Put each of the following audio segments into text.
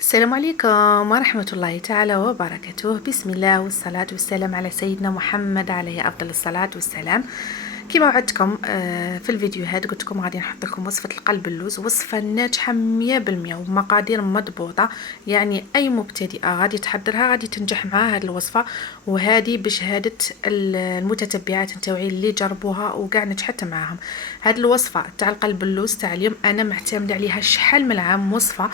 السلام عليكم ورحمة الله تعالى وبركاته. بسم الله والصلاة والسلام على سيدنا محمد عليه أفضل الصلاة والسلام. كما وعدتكم في الفيديو هذا قلت لكم غادي نحط لكم وصفة القلب اللوز، وصفة ناجحة 100% ومقادير مضبوطة، يعني أي مبتدئة غادي تحضرها غادي تنجح معها هذه الوصفة، وهذه بشهادة المتتبعات نتاوعي اللي جربوها وكاع نجحت معاهم. هذه الوصفة تاع القلب اللوز تاع اليوم أنا معتمدة عليها شحال من عام، وصفة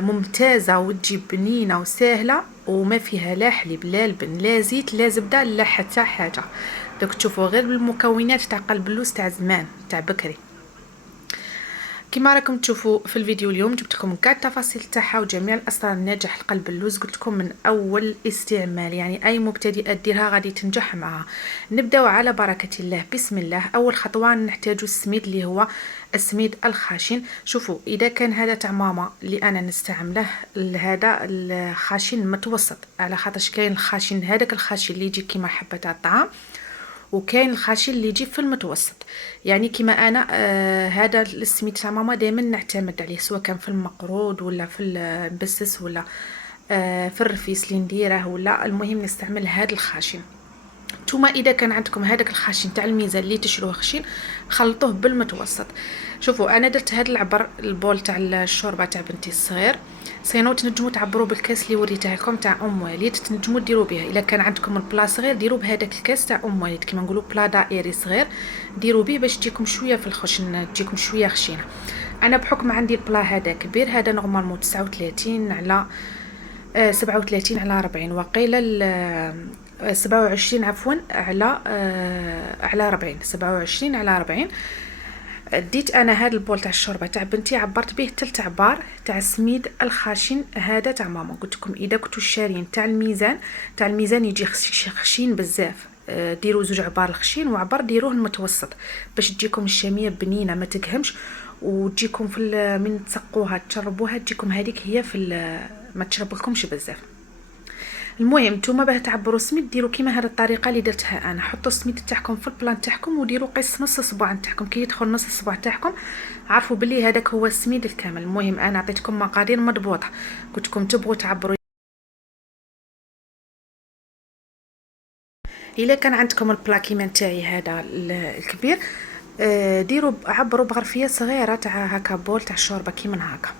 ممتازة وتجي بنينة وسهلة وما فيها لا حليب لا لبن لا زيت لا زبدة لا حتى حاجة. دوك تشوفوا غير بالمكونات تاع قلب اللوز تاع زمان تاع بكري. كما راكم تشوفوا في الفيديو اليوم جبت لكم كاع التفاصيل تاعها وجميع الاسرار الناجح القلب اللوز، قلت لكم من اول استعمال، يعني اي مبتدئه ديرها غادي تنجح معها. نبداو على بركه الله. بسم الله. اول خطوه نحتاجو السميد اللي هو السميد الخاشن. شوفوا اذا كان هذا تاع ماما اللي انا نستعمله، هذا الخاشن متوسط، على خاطرش كاين الخاشن هذاك الخاشن اللي يجي كيما حبه تاع الطعام، وكاين الخاشن اللي يجي في المتوسط. يعني كما انا هذا السميد تاع ماما دائما نعتمد عليه، سواء كان في المقرود ولا في المبسس ولا في الرفيس اللي نديره، ولا المهم نستعمل هذا الخاشن. نتوما اذا كان عندكم هذاك الخاشن تاع الميزان اللي تشروه خشين، خلطوه بالمتوسط. شوفوا انا درت هذا العبر البول تاع الشوربه تاع بنتي الصغير، سينو تنجموا تعبروا بالكاس اللي وريتها لكم تاع ام وليد، تنجموا ديروا بها. الا كان عندكم البلا صغير ديروا بهذاك الكاس تاع ام وليد، كيما نقولوا بلا دائري صغير ديروا به باش تجيكم شويه في الخشن، تجيكم شويه خشينه. انا بحكم عندي البلا هذا كبير، هذا نورمالمون 39 على 37 على 40 وقيله 27 عفوا على 40، 27 على 40. ديت انا هذا البول تاع الشوربه تاع بنتي عبرت به 3 عبار تاع السميد الخاشن هذا تاع ماما. قلت لكم اذا كنتو شارين تاع الميزان يجي خشين بزاف، ديروا 2 عبار الخشين وعبر ديروه المتوسط باش تجيكم الشاميه بنينه ما تقهمش، وتجيكم في من تسقوها تشربوها تجيكم هذيك هي في ما تشربلكمش بزاف. المهم نتوما باه تعبروا السميد ديروا كيما هذه الطريقه اللي درتها انا، حطوا السميد تاعكم في البلان تاعكم وديروا قيس نص الصباع تاعكم، كي يدخل نص الصباع تاعكم عرفوا بلي هذاك هو السميد الكامل. المهم انا عطيتكم مقادير مضبوطه، قلت لكم تبغوا تعبروا. الا كان عندكم البلا كيما نتاعي هذا الكبير، ديروا عبروا بغرفيه صغيره تاع هكا بول تاع الشوربه كيما هكا.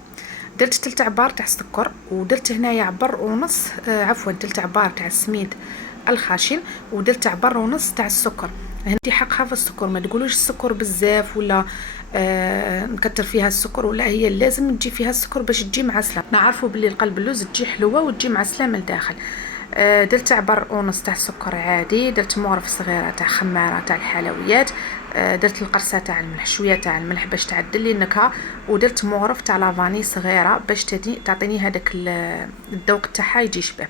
درت 3 عبار تاع السكر، ودرت هنايا عبر ونص عفوا 3 عبار تاع السميد الخاشن، ودرت عبر ونص تاع السكر. هندي حقها في السكر، ما تقولوش السكر بزاف ولا نكتر فيها السكر، ولا هي لازم تجي فيها السكر باش تجي معسله. نعرفوا باللي القلب اللوز تجي حلوه وتجي معسله من الداخل. درت عبر ونص تاع السكر عادي، درت مغرف صغيره تاع خماره تاع الحلويات، درت القرصه تاع الملح، شويه تاع الملح باش تعدل لي النكهه، ودرت مغرف تاع لافاني صغيره باش تعطيني هذاك الذوق تاعها يجي شباب.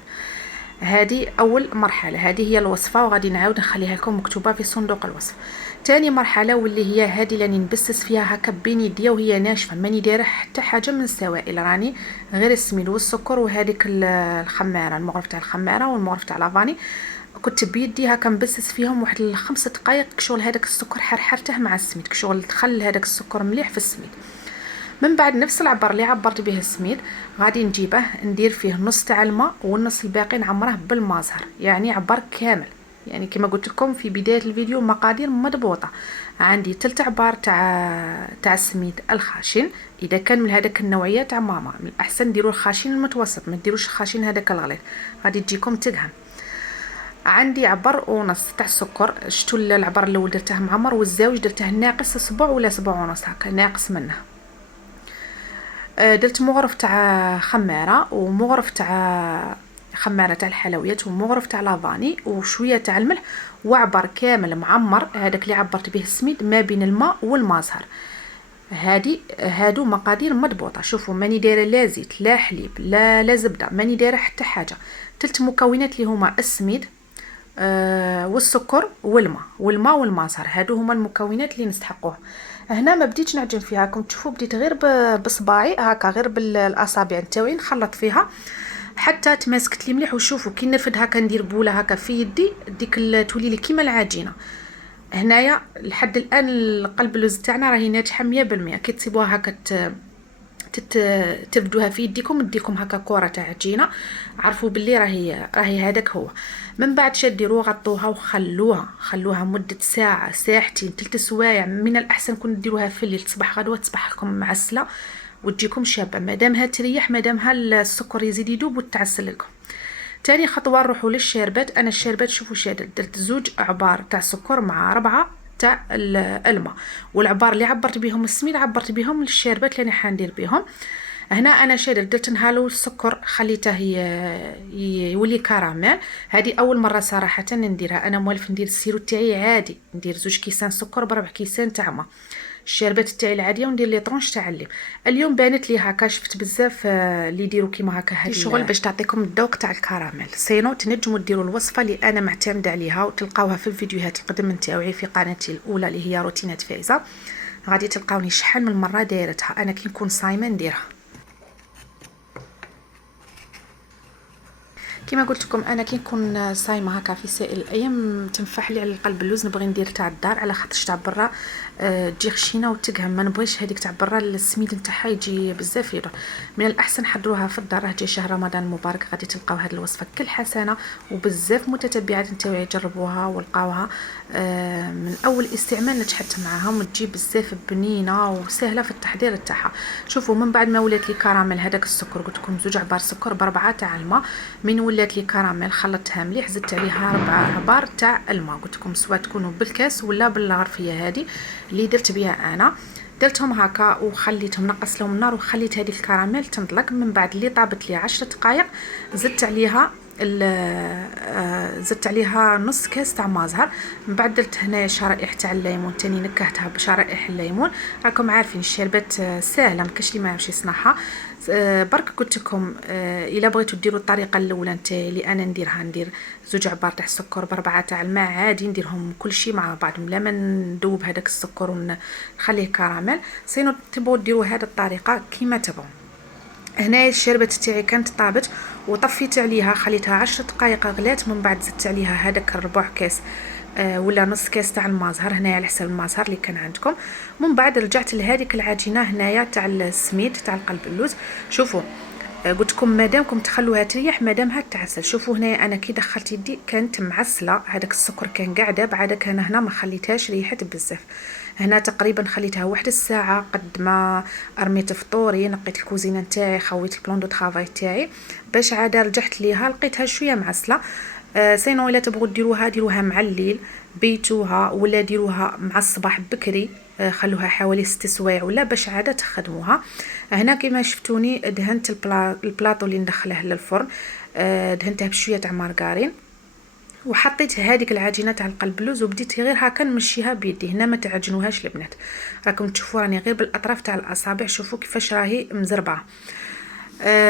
هذه اول مرحله، هذه هي الوصفه وغادي نعاود نخليها لكم مكتوبه في صندوق الوصف. ثاني مرحله واللي هي هذه اللي نبسس فيها هكا بين يديا وهي ناشفه، ماني دايره حتى حاجه من السوائل، راني غير السميد والسكر وهذيك الخماره، المغرف تاع الخماره والمغرف تاع لافاني، كنت بيدي هكا نبسس فيهم واحد 5 دقائق كشغل هذاك السكر حرحرته مع السميد، كشغل تخلي هذاك السكر مليح في السميد. من بعد نفس العبر اللي عبرت به السميد غادي نجيبه ندير فيه نص تاع الماء والنص الباقي نعمره بالماء زهر، يعني عبر كامل. يعني كما قلت لكم في بدايه الفيديو مقادير مضبوطه. عندي 3 عبار تاع السميد الخاشن، اذا كان من هذاك النوعيه تاع ماما من الاحسن ديروا الخاشن المتوسط، ما ديروش الخاشن هذاك الغليظ غادي تجيكم تقهم. عندي عبر ونص تاع السكر، شتوا العبر الاول درته معمر والزاوج درته ناقص 7 ولا 7 ونص هكا ناقص منه. درت مغرف تاع خماره ومغرف تاع خماره تاع الحلويات ومغرف تاع لافاني وشويه تاع الملح، وعبر كامل معمر هذاك اللي عبرت به السميد ما بين الماء والماء زهر. هادو مقادير مضبوطه. شوفوا ماني دايره لا زيت لا حليب لا زبده، ماني دايره حتى حاجه. 3 مكونات اللي هما السميد والسكر والماء والماء، هادو هما المكونات اللي نستحقوه. هنا ما بديتش نعجن فيها، راكم تشوفوا بديت غير بصباعي هكا، غير بالاصابع نتاوعي نخلط فيها حتى تماسكت لي مليح. وشوفوا كي نرفد هكا ندير بوله هكا في يدي ديك تولي لي كيما العجينه. هنايا لحد الان القلب اللوز تاعنا راهي ناجحه 100%. كي تصيبوها هكا ترفدوها في يديكم، نديكم هكا كره تاع عجينه، عرفوا باللي راهي هذاك هو. من بعد ديروها غطوها وخلوها مده ساعه، ساعتين، 3 سوايع. من الاحسن كون ديروها في الليل، تصبح غدوه تصبح لكم معسله وتجيكم شابه، مادامها تريح، مادامها السكر يزيد يدوب وتعسل لكم. تاني خطوه نروحوا للشربات. انا الشربات شوفوا شادت، درت 2 عبار تاع سكر مع 4 تاع الماء، والعبار اللي عبرت بهم السميد عبرت بهم الشربات اللي انا حندير بهم. هنا انا درت نهالو السكر، خليته يولي كراميل. هذه اول مره صراحه نديرها. انا موالف ندير السيرو تاعي عادي، ندير 2 كيسان سكر ب4 كيسان تاع ماء، الشربات تاعي العاديه، وندير لي طرونش تاع الليم. اليوم بانت لي هكا، شفت بزاف اللي يديروا كيما هكا هذه شغل باش تعطيكم الذوق تاع الكراميل. سينو تنجموا ديروا الوصفه اللي انا معتمده عليها وتلقاوها في الفيديوهات القدم نتاعي في قناتي الاولى اللي هي روتينات فايزه. غادي تلقاوني شحال من مره دايرتها، انا كي نكون صايمه نديرها. كما قلت لكم انا كي نكون صايمه هكا في سائر الايام تنفح لي على القلب اللوز، نبغي ندير تاع الدار، على خاطرش تاع برا تجي خشينه وتقهم، ما نبغيش هذيك تاع برا السميد نتاعها يجي بزاف يضر. من الاحسن حضروها في الدار، راه جاي شهر رمضان المبارك، غادي تلقاو هذه الوصفه كل حسنه، وبزاف متتبعات نتاعي يجربوها ولقاوها من اول استعمال نجحت معاهم، وتجي بزاف بنينه وسهله في التحضير تاعها. شوفوا من بعد ما ولات لي كراميل هذاك السكر، قلت لكم 2 عبار سكر ب4 تاع الماء، من ولات لي كراميل خلطتها مليح، زدت عليها 4 عبار تاع الماء. قلت لكم سواء تكونوا بالكاس ولا بالغرفيه هذه اللي درت بها انا، درتهم هكا وخليتهم، نقص لهم النار وخليت هذه الكراميل تنطلق. من بعد اللي طابت لي 10 دقائق زدت عليها نص كاس تاع مازهر. من بعد درت هنايا شرائح تاع الليمون، تاني نكهتها بشرائح الليمون. راكم عارفين الشربات ساهله، مكاش اللي ما يعرفش يصنعها. برك قلت لكم الا بغيتوا ديروا الطريقه الاولى نتاعي اللي انا نديرها، ندير 2 عبار تاع السكر ب4 تاع الماء عادي، نديرهم كل شيء مع بعض بلا ما ندوب هذاك السكر ونخليه كراميل. سينو تبغوا ديروا هذه الطريقه كيما تبغوا. هنا الشربات تاعي كانت طابت وطفيت عليها، خليتها 10 دقائق غلات. من بعد زدت عليها هذاك ربع كاس ولا نص كاس تاع المازهر، هنايا على حسب المازهر اللي كان عندكم. من بعد رجعت لهذيك العجينه هنايا تاع السميد تاع القلب اللوز. شوفوا قلت لكم مادامكم تخلوها تريح، مادامها تعسل. شوفوا هنايا انا كي دخلت يدي كانت معسله، هذاك السكر كان قاعده، بعد كان هنا ما خليتهاش ريحت بزاف. هنا تقريبا خليتها 1 ساعه، قد ما رميت فطوري، نقيت الكوزينه نتاعي، خويت البلون دو طرافاي تاعي، باش عاد رجعت ليها لقيتها شويه معسله. سينو الا تبغوا ديروها مع الليل، بيتوها ولا ديروها مع الصباح بكري، خلوها حوالي 6 سوايع ولا باش عاده تخدموها. هنا كما شفتوني دهنت البلاطو اللي ندخله للفرن، دهنته بشويه تاع مارغرين، وحطيت هذيك العجينه تاع القلب اللوز وبديت غير هكا نمشيها بيدي. هنا ما تعجنوهاش البنات، راكم تشوفوا راني غير بالاطراف تاع الاصابع، شوفوا كيفاش راهي مزربعه.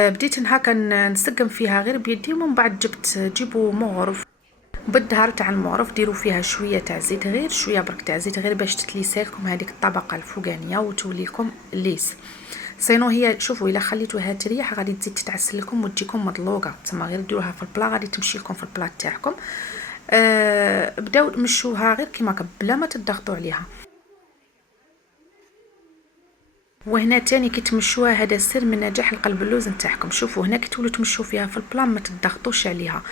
بديت هكا نسقم فيها غير بيدي. ومن بعد جيبوا مغرف، بالدهر تاع المغرف ديروا فيها شويه تاع زيت، غير شويه برك تاع زيت، غير باش تتليسالكم هذيك الطبقه الفوقانيه وتولي لكم ليس. سينو هي شوفوا الا خليتوها تريح غادي تزيد تتعسل لكم وتجيكم مطلوقه، تما غير ديروها في البلا غادي تمشي لكم في البلا تاعكم. بداو مشوها غير كيما هكا بلا ما تضغطوا عليها. وهنا تاني كي تمشوها، هذا سر من نجاح القلب اللوز نتاعكم. شوفوا هنا كي تولوا تمشوا فيها في البلان ما تضغطوش عليها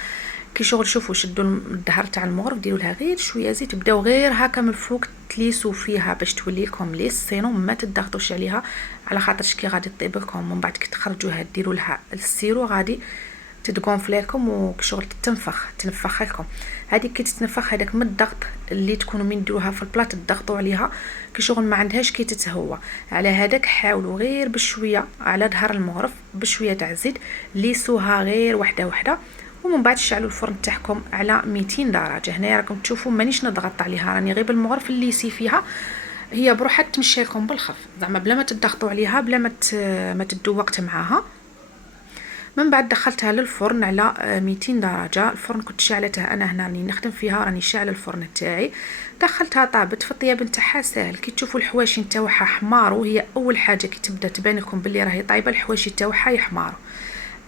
كي شغل. شوفوا شدوا الدهر تاع المغرف، ديروا لها غير شويه زيت، بداو غير هكا من الفوق تليسوا فيها باش تولي لكم ليس. سينو ما تضغطوش عليها على خاطرش كي غادي طيب لكم من بعد كي تخرجوها ديروا لها السيرو غادي تدغونفلي لكم وكشغل تنفخ لكم. هذيك كي تتنفخ هذاك من الضغط اللي تكونوا من ديروها في البلاط تضغطوا عليها كي شغل ما عندهاش كي تتهوى. على هذاك حاولوا غير بشويه على ظهر المغرف بشويه تاع الزيت، ليسوها غير وحده وحده. ومن بعد شعلوا الفرن تاعكم على 200 درجه. هنايا راكم تشوفوا مانيش نضغط عليها، راني غير بالمغرف اللي يسي فيها هي بروحها تمشي لكم بالخف، زعما بلا ما تضغطوا عليها، بلا ما تدوا وقت معاها. من بعد دخلتها للفرن على 200 درجه. الفرن كنت شعلتها انا هنا راني نخدم فيها، راني شاعله الفرن تاعي. دخلتها طابت في الطياب نتاعها ساهل. كي تشوفوا الحواشي نتاعها حماروا، هي اول حاجه كي تبدا تبان لكم باللي راهي طايبه الحواشي تاعها يحماروا.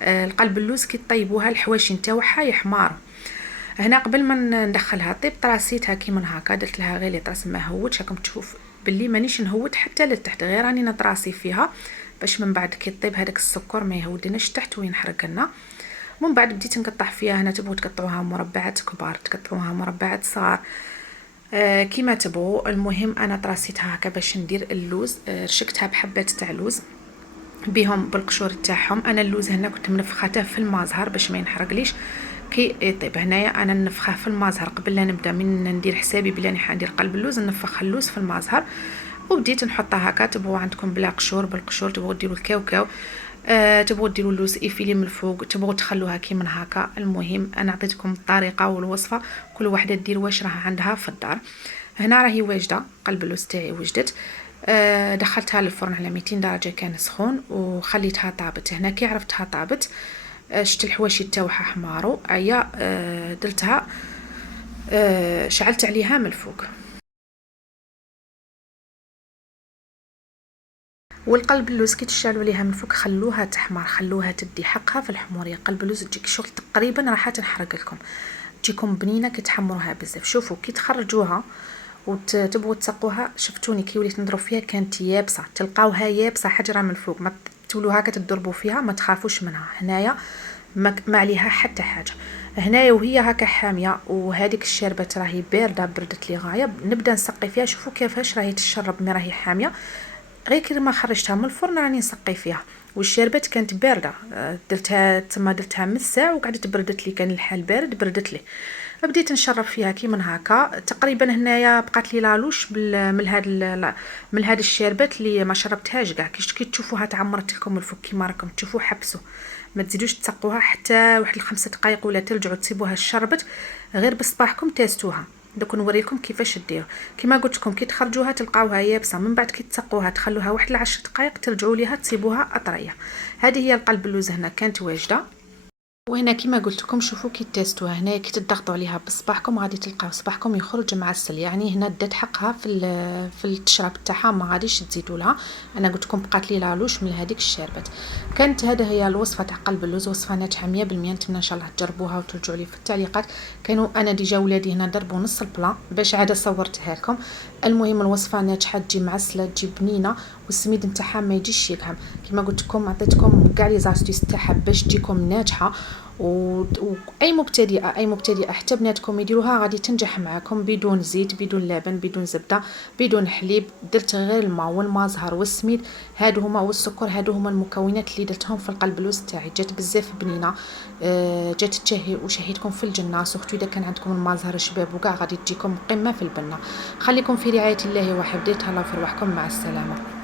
القلب اللوز كي طيبوها الحواشي نتاعها يحماروا. هنا قبل ما ندخلها طيب طراسيتها كيما هكا، درت لها غير لي طراس ما هوتش، راكم تشوف باللي مانيش نهوت حتى لتحت، غير راني نطراسي فيها باش من بعد كي طيب هذاك السكر ما يهودناش تحت وينحرق لنا. من بعد بديت نقطع فيها. هنا تبغوا تقطعوها مربعات كبار، تقطعوها مربعات صغار، كيما تبغوا. المهم انا طراسيتها هكا باش ندير اللوز. رشقتها بحبات تاع لوز بهم بالقشور تاعهم. انا اللوز هنا كنت منفخاته في المازهر باش ما ينحرقليش كي يطيب. هنايا انا نفخه في المازهر قبل لا نبدا، من ندير حسابي بلي راني حندير قلب اللوز نفخ اللوز في المازهر وبديت نحطها هكا. تبغوا عندكم بلا قشور بالقشور، تبغوا ديروا الكاوكاو، تبغوا ديروا اللوز ايفيلي من الفوق، تبغوا تخلوها كيما هكا. المهم انا عطيتكم الطريقه والوصفه، كل وحده دير واش راها عندها في الدار. هنا راهي واجده، قلب اللوز تاعي وجدت. دخلتها للفرن على 200 درجه كان سخون وخليتها طابت. هنا كي عرفتها طابت شت الحواشي تاعها حمارو ايا، درتها شعلت عليها من الفوق. والقلب اللوز كي تشعلوا عليها من فوق خلوها تحمر، خلوها تدي حقها في الحموريه. قلب اللوز تجيك شغل تقريبا راح تنحرق لكم، تجيكم بنينه كي تحمروها بزاف. شوفوا كي تخرجوها وتبغوا تسقوها، شفتوني كي وليت نضرب فيها كانت يابسه، تلقاوها يابسه حجره من الفوق، ما تولوا هكا تضربوا فيها ما تخافوش منها. هنايا ما عليها حتى حاجه. هنايا وهي هكا حاميه وهذيك الشربات راهي بارده، بردت لي غايه، نبدا نسقي فيها. شوفوا كيفاش راهي تشرب مي راهي حاميه. غير كي ما خرجتها من الفرن راني نسقي فيها والشربات كانت بارده. درتها تما، درتها من الساعه وقعدت بردت لي، كان الحال بارد بردت لي. بديت نشرب فيها كيما هكا. تقريبا هنايا بقات لي لالوش من هاد الشربات اللي ما شربتهاش كاع. كي تشوفوها تعمرت لكم الفوق كيما راكم تشوفوا، حبسوا ما تزيدوش تسقوها حتى واحد 5 دقائق ولا ترجعوا تسيبوها شربت. غير بصباحكم تيستوها. دوك نوريكم كيفاش ديروا. كما قلت لكم كي تخرجوها تلقاوها يابسه، من بعد كي تسقوها تخلوها واحد 10 دقائق ترجعوا ليها تسيبوها اطريه. هذه هي القلب اللوز هنا كانت واجده. وهنا كما قلت لكم شوفوا كي تيستوها. هنا كي تضغطوا عليها بصباحكم غادي تلقاو صباحكم يخرج معسل، يعني هنا دات حقها في التشرب تاعها، ما غاديش تزيدوا لها. انا قلت لكم بقات لي لالوش من هذيك الشربات. كانت هذا هي الوصفه تاع قلب اللوز، وصفه ناجحه 100%. نتمنى ان شاء الله تجربوها وترجعوا لي في التعليقات. كانوا انا ديجا ولادي هنا ضربوا نص البلان باش عاد صورتها لكم. المهم الوصفه ناجحه، تجي معسله، تجي بنينه، والسميد نتاعها ما يجيش يكحم. كما قلت لكم عطيتكم كاع لي زاستيس تاعها باش تجيكم ناجحه. واي مبتدئه حتى بناتكم يديروها غادي تنجح معكم، بدون زيت، بدون لبن، بدون زبده، بدون حليب. درت غير الماء والمازهر والسميد، هادو هما والسكر، هادو هما المكونات اللي درتهم في القلب اللوز تاعي. جات بزاف بنينه، جات تشهي وشهيتكم في الجنه. سورتو اذا كان عندكم المازهر شباب وكاع غادي تجيكم قمه في البنه. خليكم في رعايه الله وحفظه، تهلاو في رواحكم، مع السلامه.